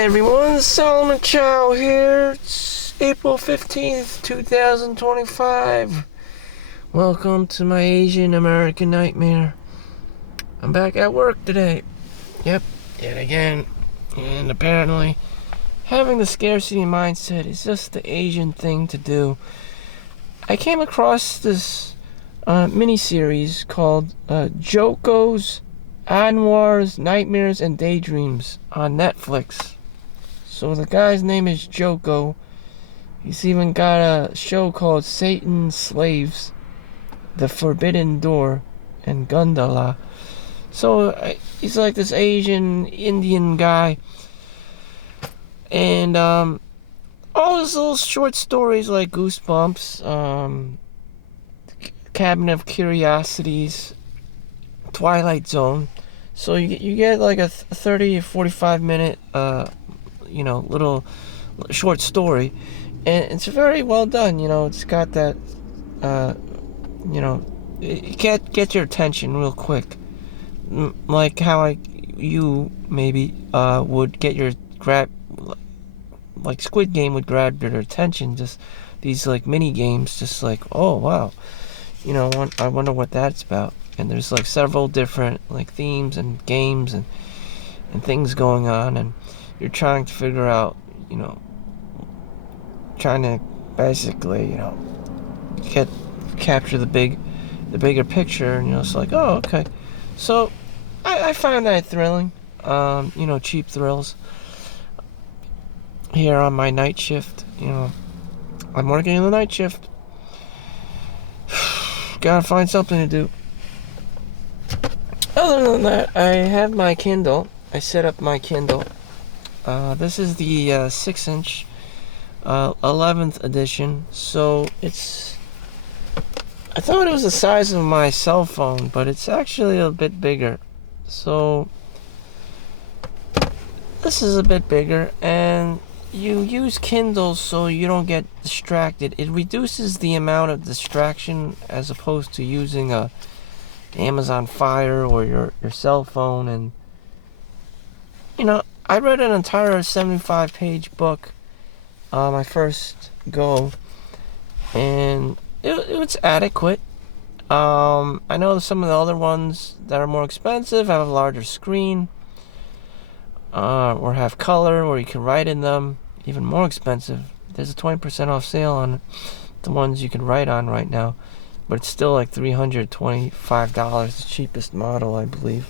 Hi everyone, Solomon Chau here. It's April 15th, 2025. Welcome to my Asian American nightmare. I'm back at work today. Yep, yet again. And apparently, having the scarcity mindset is just the Asian thing to do. I came across this mini-series called Joko's Anwar's Nightmares and Daydreams on Netflix. So the guy's name is Joko. He's even got a show called Satan's Slaves, The Forbidden Door, and Gundala. So he's like this Asian Indian guy. And all his little short stories like Goosebumps, Cabinet of Curiosities, Twilight Zone. So you get like a 30 or 45 minute little short story, and it's very well done. It's got that it get your attention real quick, like how you maybe would get your like Squid Game would grab your attention. Just these like mini games, just like, oh wow, I wonder what that's about. And there's like several different like themes and games and things going on, and you're trying to figure out, trying to basically, capture the bigger picture, and it's like, oh, okay. So I find that thrilling. Cheap thrills. Here on my night shift, I'm working in the night shift. Gotta find something to do. Other than that, I have my Kindle. I set up my Kindle. This is the 6-inch 11th edition. So I thought it was the size of my cell phone, but it's actually a bit bigger. So this is a bit bigger, and you use Kindle so you don't get distracted. It reduces the amount of distraction as opposed to using a Amazon Fire or your cell phone. And I read an entire 75-page book my first go, and it was adequate. I know some of the other ones that are more expensive have a larger screen, or have color, or you can write in them. Even more expensive. There's a 20% off sale on the ones you can write on right now, but it's still like $325, the cheapest model, I believe.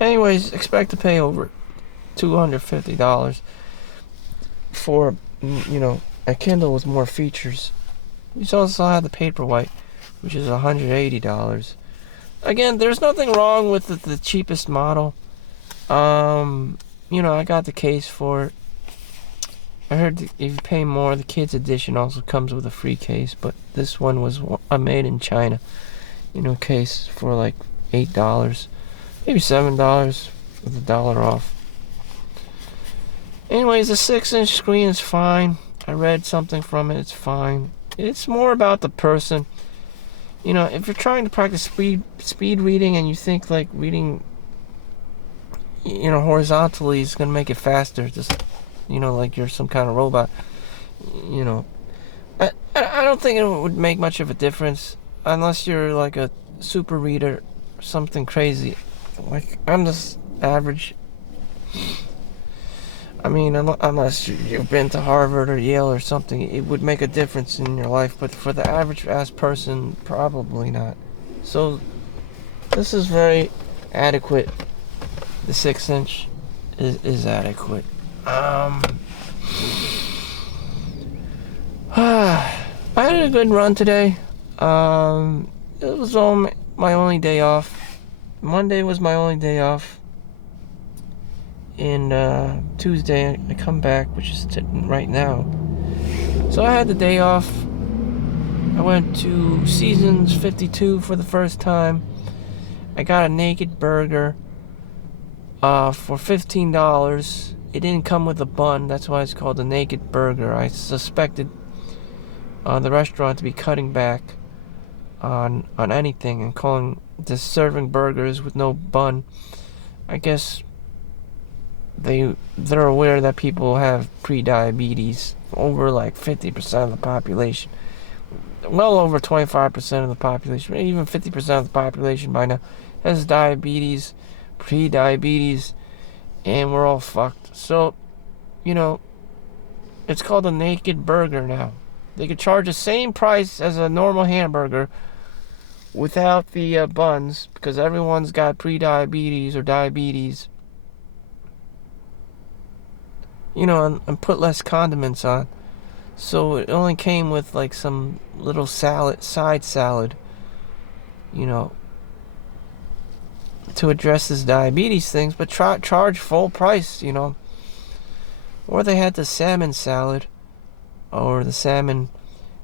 Anyways, expect to pay over $250 for, a Kindle with more features. You also have the Paperwhite, which is $180. Again, there's nothing wrong with the cheapest model. I got the case for it. I heard that if you pay more, the kids edition also comes with a free case, but this one was a made in China, case for like $8, maybe $7 with $1 off. Anyways, the 6-inch screen is fine. I read something from it. It's fine. It's more about the person. If you're trying to practice speed reading and you think like reading, horizontally is gonna make it faster, just like you're some kind of robot. I don't think it would make much of a difference unless you're like a super reader, something crazy. Like I'm just average. I mean, unless you've been to Harvard or Yale or something, it would make a difference in your life. But for the average-ass person, probably not. So this is very adequate. The 6-inch is adequate. I had a good run today. It was my only day off. Monday was my only day off. And Tuesday I come back, which is right now. So I had the day off. I went to Seasons 52 for the first time. I got a naked burger for $15. It didn't come with a bun, that's why it's called a naked burger. I suspected the restaurant to be cutting back on anything and serving burgers with no bun. I guess they're aware that people have pre-diabetes. Over like 50% of the population, well over 25% of the population, even 50% of the population by now has diabetes, pre-diabetes, and we're all fucked. So, you know, it's called a naked burger now. They could charge the same price as a normal hamburger without the buns, because everyone's got pre-diabetes or diabetes. You know, and put less condiments on. So it only came with like some little salad, side salad, you know, to address this diabetes things, but charge full price, you know. Or they had the salmon salad, or the salmon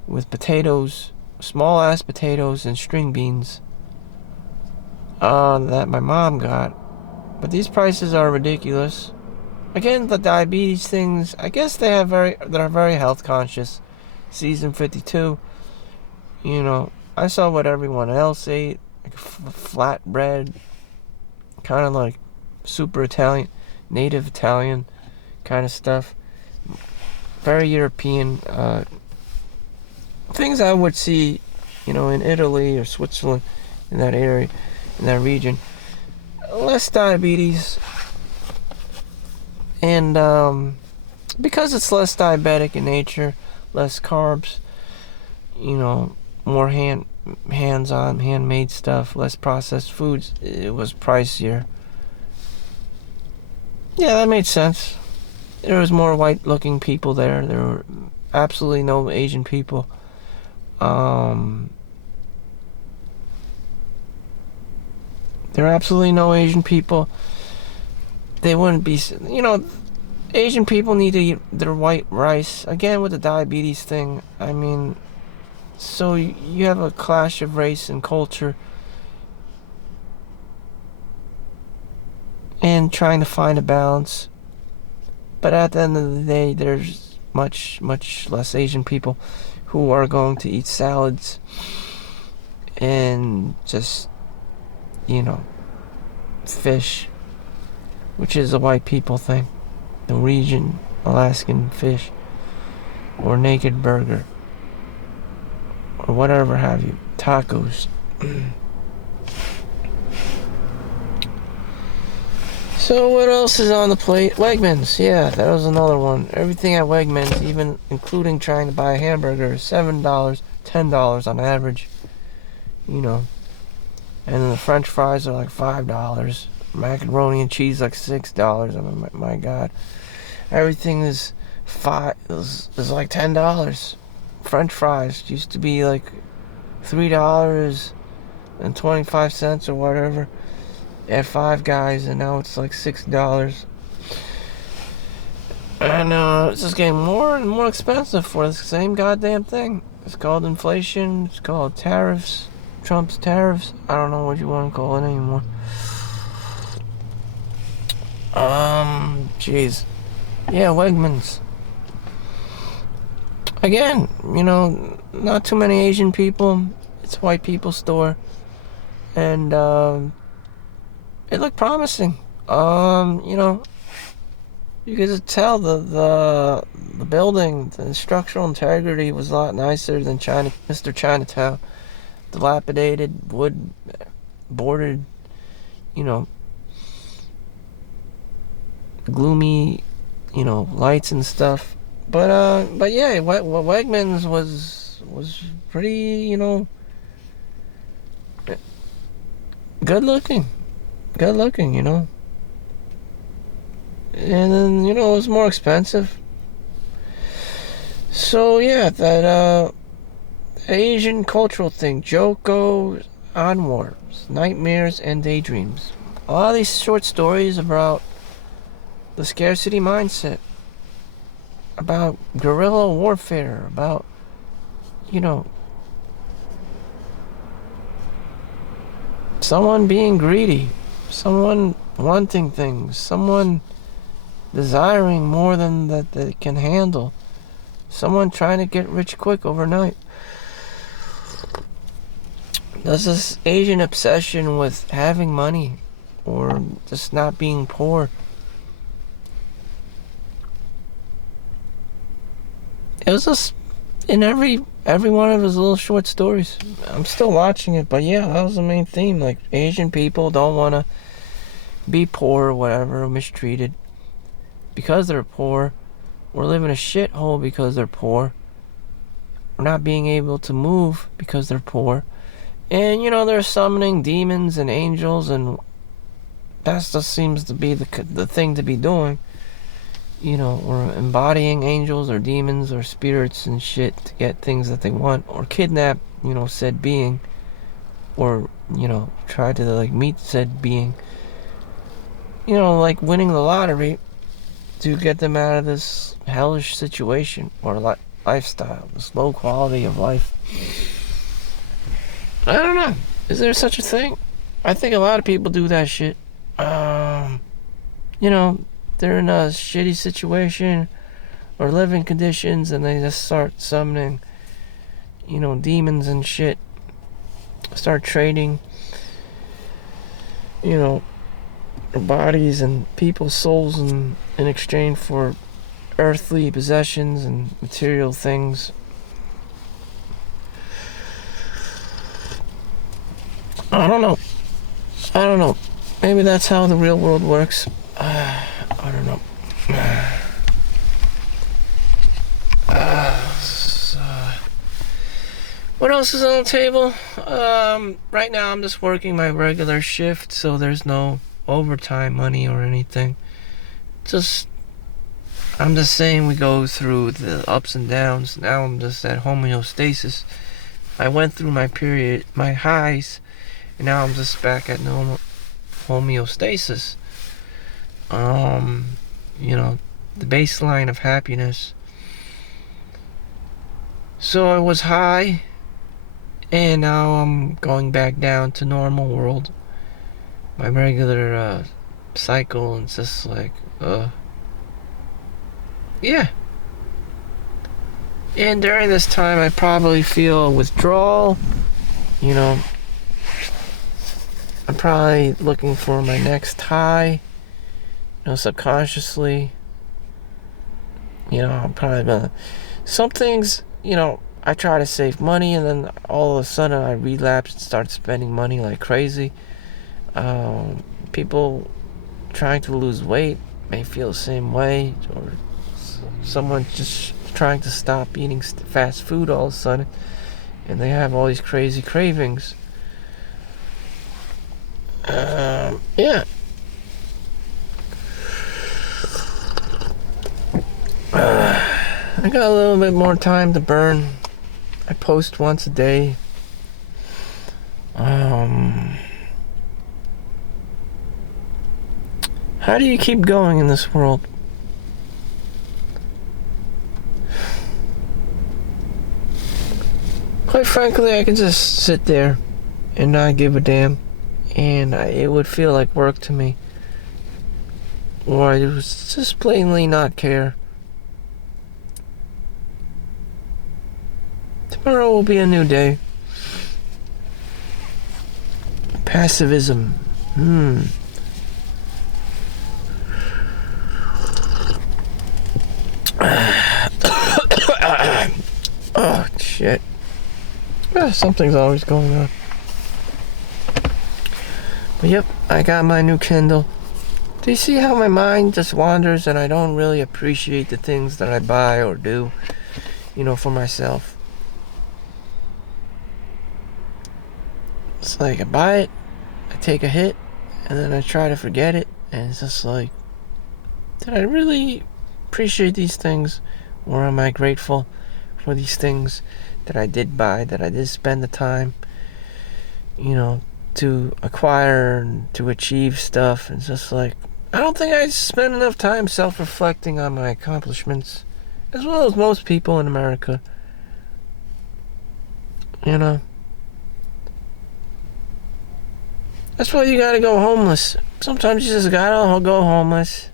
with potatoes, small ass potatoes and string beans, that my mom got. But these prices are ridiculous. Again, the diabetes things, I guess they're very health conscious. Season 52, you know, I saw what everyone else ate, like flatbread, kind of like super Italian, native Italian kind of stuff. Very European, things I would see, you know, in Italy or Switzerland, in that area, in that region. Less diabetes. And because it's less diabetic in nature, less carbs, you know, more hands-on, handmade stuff, less processed foods, it was pricier. Yeah, that made sense. There was more white-looking people there. There were absolutely no Asian people. There are absolutely no Asian people. They wouldn't be, you know, Asian people need to eat their white rice. Again, with the diabetes thing, I mean, so you have a clash of race and culture, and trying to find a balance. But at the end of the day, there's much, much less Asian people who are going to eat salads and just, you know, fish, which is a white people thing. Norwegian, Alaskan fish, or naked burger, or whatever have you. Tacos. So what else is on the plate? Wegmans, yeah, that was another one. Everything at Wegmans, even including trying to buy a hamburger, is $7, $10 on average. You know. And then the French fries are like $5. Macaroni and cheese like $6. I mean, my God. Everything is like $10. French fries used to be like $3.25 or whatever at Five Guys, and now it's like $6. And it's just getting more and more expensive for the same goddamn thing. It's called inflation. It's called tariffs. Trump's tariffs. I don't know what you want to call it anymore. Jeez. Yeah, Wegmans. Again, you know, not too many Asian people. It's a white people store. And, it looked promising. You know, you could just tell the building, the structural integrity was a lot nicer than Mr. Chinatown. Dilapidated, wood, boarded, you know, gloomy, you know, lights and stuff. But yeah, Wegmans was pretty, you know, good looking, you know. And then, you know, it was more expensive. So yeah, that Asian cultural thing, Joko Anwar's Nightmares and Daydreams. A lot of these short stories about the scarcity mindset, about guerrilla warfare, about, you know, someone being greedy, someone wanting things, someone desiring more than that they can handle, someone trying to get rich quick overnight. There's this Asian obsession with having money or just not being poor. it was just in every one of his little short stories. I'm still watching it, but yeah, that was the main theme. Like, Asian people don't want to be poor or whatever, or mistreated because they're poor. We're living a shithole because they're poor. We're not being able to move because they're poor. And, they're summoning demons and angels, and that just seems to be the thing to be doing. Or embodying angels or demons or spirits and shit to get things that they want, or kidnap, said being, or, try to, like, meet said being. Like winning the lottery to get them out of this hellish situation or lifestyle, this low quality of life. I don't know. Is there such a thing? I think a lot of people do that shit. They're in a shitty situation or living conditions, and they just start summoning, demons and shit. Start trading, their bodies and people's souls in exchange for earthly possessions and material things. I don't know. Maybe that's how the real world works. I don't know. What else is on the table? Right now I'm just working my regular shift, so there's no overtime money or anything. I'm just saying we go through the ups and downs. Now I'm just at homeostasis. I went through my period, my highs, and now I'm just back at normal homeostasis. The baseline of happiness. So I was high, and now I'm going back down to normal world. My regular cycle, and it's just like, yeah. And during this time, I probably feel withdrawal. I'm probably looking for my next high. Subconsciously. I'm probably some things, I try to save money, and then all of a sudden I relapse and start spending money like crazy. People trying to lose weight may feel the same way, or someone just trying to stop eating fast food all of a sudden, and they have all these crazy cravings. Yeah. I got a little bit more time to burn. I post once a day. How do you keep going in this world? Quite frankly, I could just sit there and not give a damn, and it would feel like work to me. Or I would just plainly not care. Tomorrow will be a new day. Passivism. Oh, shit. Something's always going on. But yep, I got my new Kindle. Do you see how my mind just wanders and I don't really appreciate the things that I buy or do, for myself? It's like I buy it, I take a hit, and then I try to forget it, and it's just like, did I really appreciate these things, or am I grateful for these things that I did buy, that I did spend the time, to acquire and to achieve stuff? It's just like, I don't think I spend enough time self-reflecting on my accomplishments, as well as most people in America. That's why you gotta go homeless. Sometimes you just gotta go homeless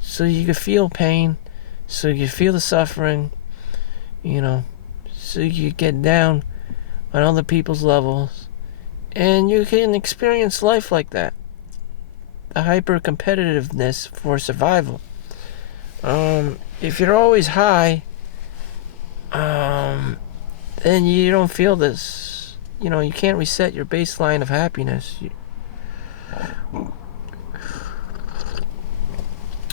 so you can feel pain, so you feel the suffering, so you get down on other people's levels, and you can experience life like that. The hyper-competitiveness for survival. If you're always high, then you don't feel this. You can't reset your baseline of happiness.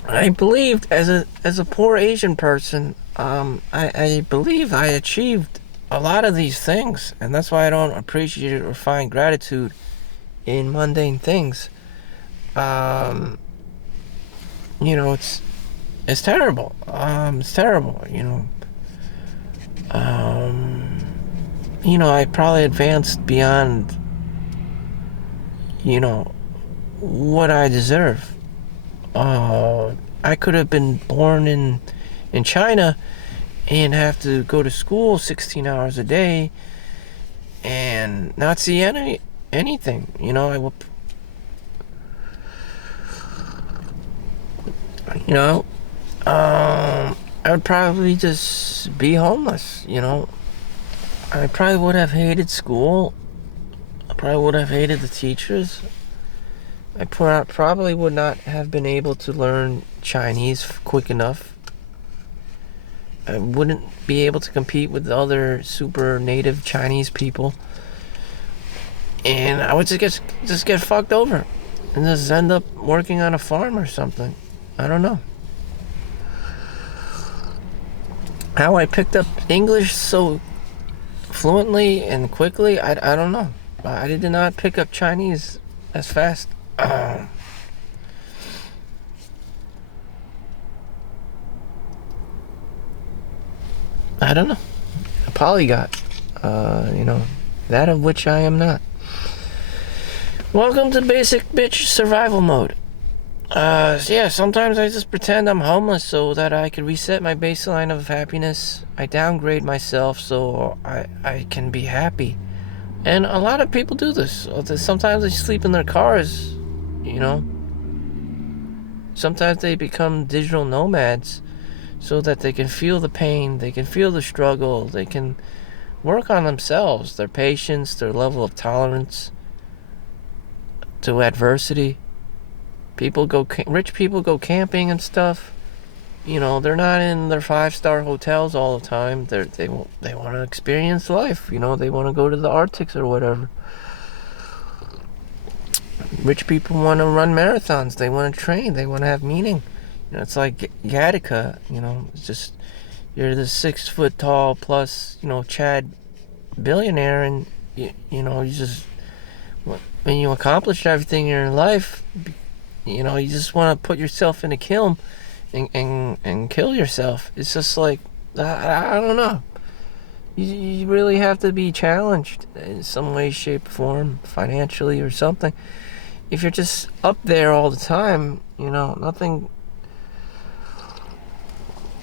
I believed as a poor Asian person, I believe I achieved a lot of these things, and that's why I don't appreciate or find gratitude in mundane things. It's terrible. It's terrible. I probably advanced beyond, what I deserve. I could have been born in China and have to go to school 16 hours a day and not see anything. I would probably just be homeless. I probably would have hated school. I probably would have hated the teachers. I probably would not have been able to learn Chinese quick enough. I wouldn't be able to compete with the other super native Chinese people. And I would just get fucked over and just end up working on a farm or something. I don't know. How I picked up English so fluently and quickly, I don't know. I did not pick up Chinese as fast. I don't know. A polyglot. That of which I am not. Welcome to basic bitch survival mode. Sometimes I just pretend I'm homeless so that I can reset my baseline of happiness. I downgrade myself so I can be happy. And a lot of people do this. Sometimes they sleep in their cars, Sometimes they become digital nomads so that they can feel the pain, they can feel the struggle, they can work on themselves, their patience, their level of tolerance to adversity. Rich people go camping and stuff. They're not in their 5-star hotels all the time. They want to experience life. They want to go to the Arctics or whatever. Rich people want to run marathons. They want to train. They want to have meaning. It's like Gattaca. It's just you're the 6 foot tall plus Chad billionaire, and you just when you accomplish everything in your life, you just want to put yourself in a kiln and kill yourself. It's just like I don't know. You really have to be challenged in some way, shape, form, financially or something. If you're just up there all the time, nothing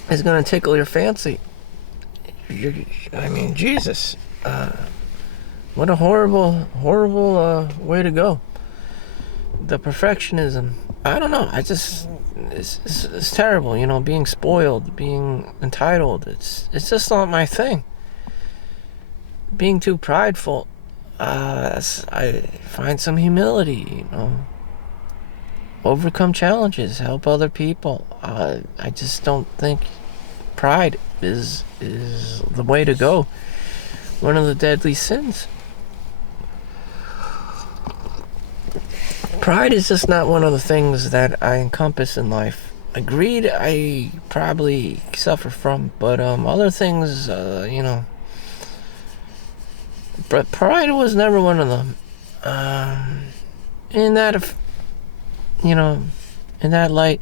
is going to tickle your fancy. Jesus. What a horrible way to go. The perfectionism. I don't know. It's terrible, being spoiled, being entitled. It's just not my thing. Being too prideful. I find some humility, overcome challenges, help other people. I just don't think pride is the way to go. One of the deadly sins. Pride is just not one of the things that I encompass in life. Greed, I probably suffer from, but other things, But pride was never one of them. In that light,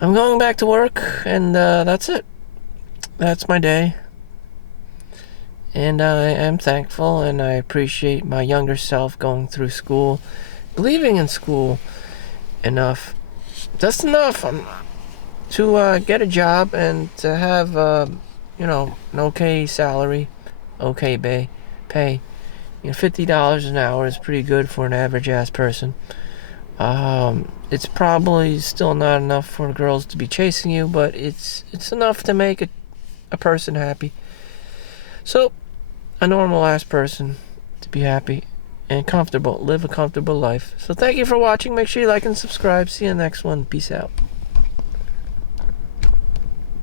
I'm going back to work, and that's it. That's my day. And I am thankful, and I appreciate my younger self going through school, believing in school ast just enough to get a job and to have, an okay salary, okay pay. $50 an hour is pretty good for an average ass person. It's probably still not enough for girls to be chasing you, but it's enough to make a person happy. So, a normal ass person to be happy and comfortable, live a comfortable life. So thank you for watching. Make sure you like and subscribe. See you in the next one. Peace out.